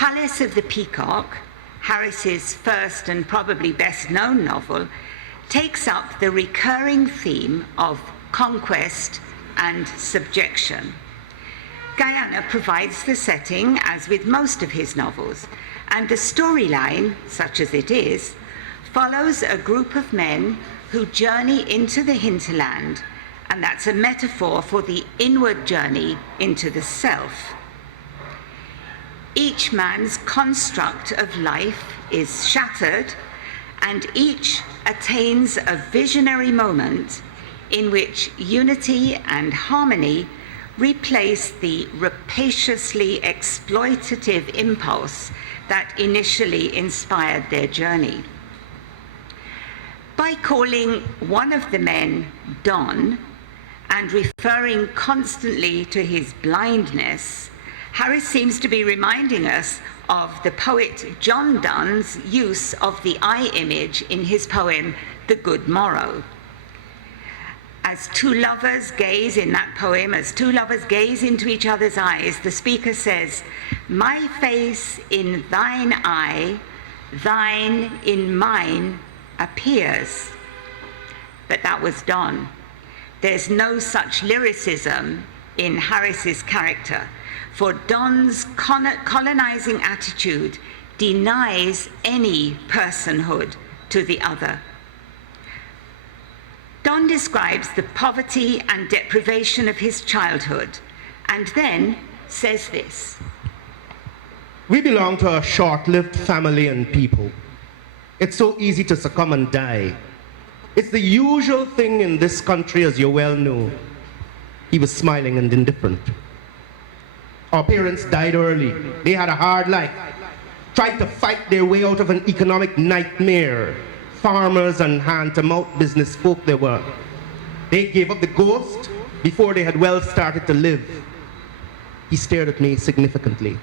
Palace of the Peacock, Harris's first and probably best-known novel, takes up the recurring theme of conquest and subjection. Guyana provides the setting, as with most of his novels, and the storyline, such as it is, follows a group of men who journey into the hinterland, and that's a metaphor for the inward journey into the self. Each man's construct of life is shattered, and each attains a visionary moment in which unity and harmony replace the rapaciously exploitative impulse that initially inspired their journey. By calling one of the men Don and referring constantly to his blindness, Harris seems to be reminding us of the poet John Donne's use of the eye image in his poem, The Good Morrow. As two lovers gaze in that poem, as two lovers gaze into each other's eyes, the speaker says, "My face in thine eye, thine in mine appears." But that was Don. There's no such lyricism in Harris's character, for Don's colonizing attitude denies any personhood to the other. Don describes the poverty and deprivation of his childhood, and then says this: "We belong to a short-lived family and people. It's so easy to succumb and die. It's the usual thing in this country, as you well know." He was smiling and indifferent. "Our parents died early. They had a hard life, tried to fight their way out of an economic nightmare. Farmers and hand-to-mouth business folk they were. They gave up the ghost before they had well started to live." He stared at me significantly.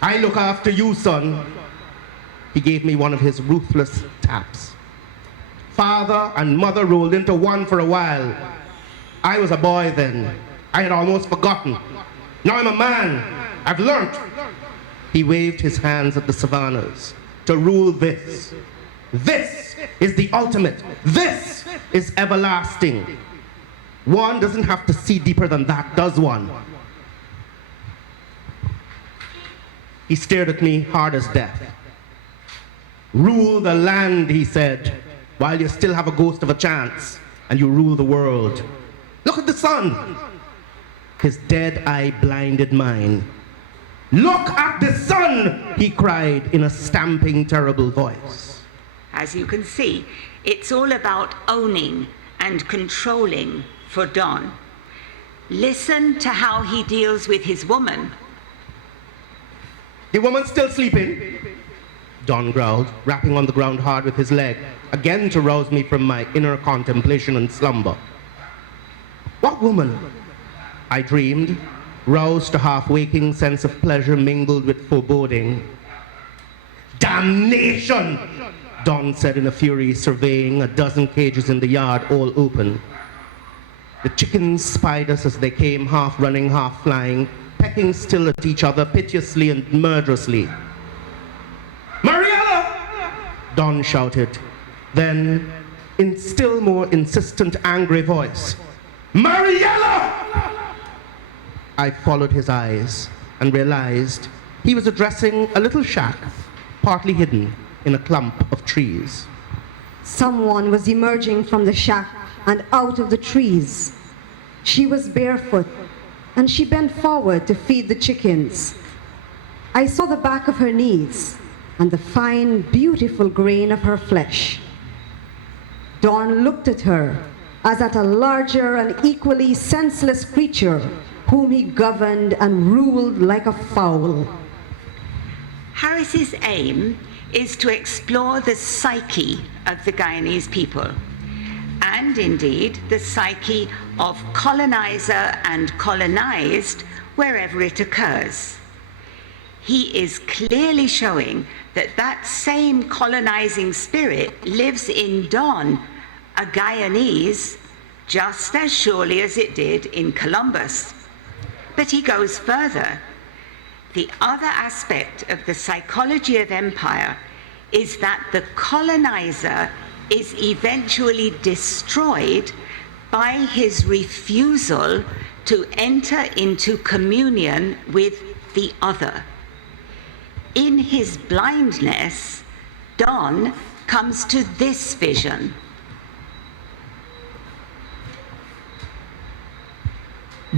"I look after you, son." He gave me one of his ruthless taps. Father and mother rolled into one for a while. I was a boy then. I had almost forgotten. Now I'm a man. I've learnt. He waved his hands at the savannas. To rule this. This is the ultimate. This is everlasting. One doesn't have to see deeper than that, does one? He stared at me hard as death. "Rule the land," he said, "while you still have a ghost of a chance, and you rule the world. Look at the sun." His dead eye blinded mine. "Look at the sun," he cried in a stamping, terrible voice. As you can see, it's all about owning and controlling for Don. Listen to how he deals with his woman. "The woman's still sleeping," Don growled, rapping on the ground hard with his leg, again to rouse me from my inner contemplation and slumber. "What woman?" I dreamed, roused to half-waking sense of pleasure mingled with foreboding. "Damnation!" Don said in a fury, surveying a dozen cages in the yard, all open. The chickens spied us as they came, half running, half flying, pecking still at each other piteously and murderously. "Mariella!" Don shouted. Then, in still more insistent, angry voice, "Mariella!" I followed his eyes and realized he was addressing a little shack, partly hidden in a clump of trees. Someone was emerging from the shack and out of the trees. She was barefoot, and she bent forward to feed the chickens. I saw the back of her knees and the fine, beautiful grain of her flesh. Don looked at her as at a larger and equally senseless creature whom he governed and ruled like a fowl. Harris's aim is to explore the psyche of the Guyanese people, and indeed the psyche of colonizer and colonized wherever it occurs. He is clearly showing that that same colonizing spirit lives in Don, a Guyanese, just as surely as it did in Columbus. But he goes further. The other aspect of the psychology of empire is that the colonizer is eventually destroyed by his refusal to enter into communion with the other. In his blindness, Don comes to this vision.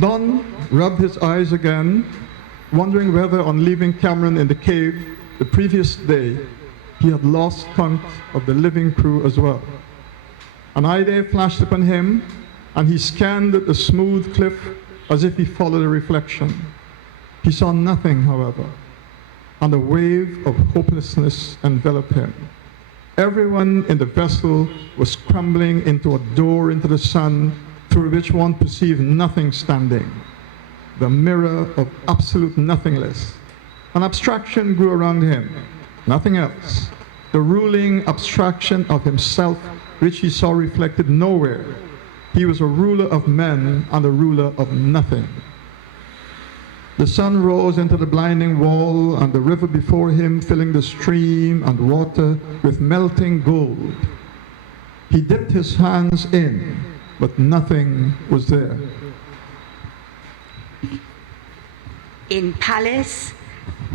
Don rubbed his eyes again, wondering whether on leaving Cameron in the cave the previous day, he had lost count of the living crew as well. An idea flashed upon him, and he scanned the smooth cliff as if he followed a reflection. He saw nothing, however, and a wave of hopelessness enveloped him. Everyone in the vessel was crumbling into a door into the sun through which one perceived nothing standing. The mirror of absolute nothingness. An abstraction grew around him, nothing else. The ruling abstraction of himself, which he saw reflected nowhere. He was a ruler of men and a ruler of nothing. The sun rose into the blinding wall, and the river before him filling the stream and water with melting gold. He dipped his hands in, but nothing was there. In Palace,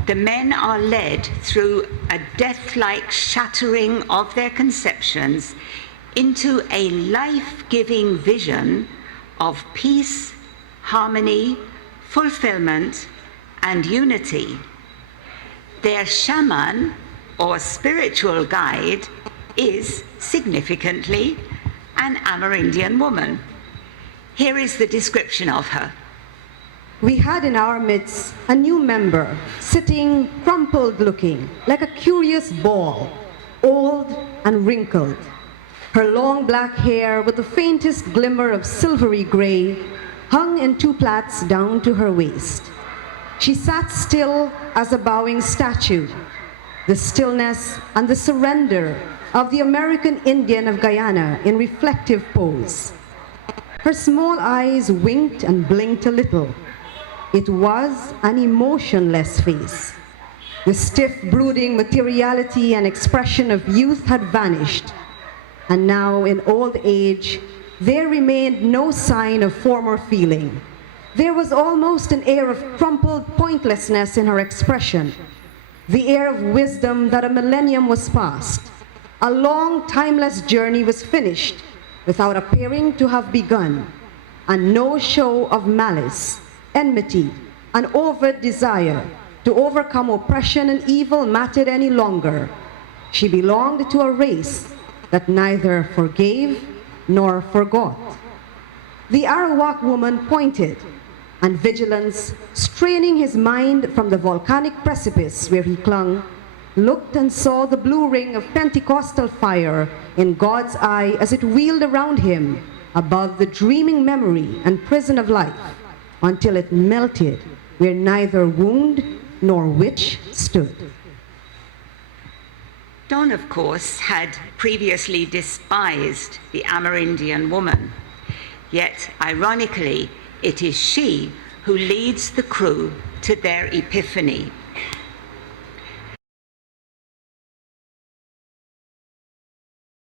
the men are led through a death-like shattering of their conceptions into a life-giving vision of peace, harmony, fulfillment, and unity. Their shaman, or spiritual guide, is significantly an Amerindian woman. Here is the description of her. We had in our midst a new member, sitting crumpled looking, like a curious ball, old and wrinkled. Her long black hair, with the faintest glimmer of silvery gray, hung in two plaits down to her waist. She sat still as a bowing statue, the stillness and the surrender of the American Indian of Guyana in reflective pose. Her small eyes winked and blinked a little. It was an emotionless face. The stiff, brooding materiality and expression of youth had vanished, and now in old age, there remained no sign of former feeling. There was almost an air of crumpled pointlessness in her expression, the air of wisdom that a millennium was past. A long, timeless journey was finished without appearing to have begun, and no show of malice, enmity, and overt desire to overcome oppression and evil mattered any longer. She belonged to a race that neither forgave nor forgot. The Arawak woman pointed, and vigilance, straining his mind from the volcanic precipice where he clung, looked and saw the blue ring of Pentecostal fire in God's eye as it wheeled around him above the dreaming memory and prison of life, until it melted where neither wound nor witch stood. Don, of course, had previously despised the Amerindian woman. Yet, ironically, it is she who leads the crew to their epiphany.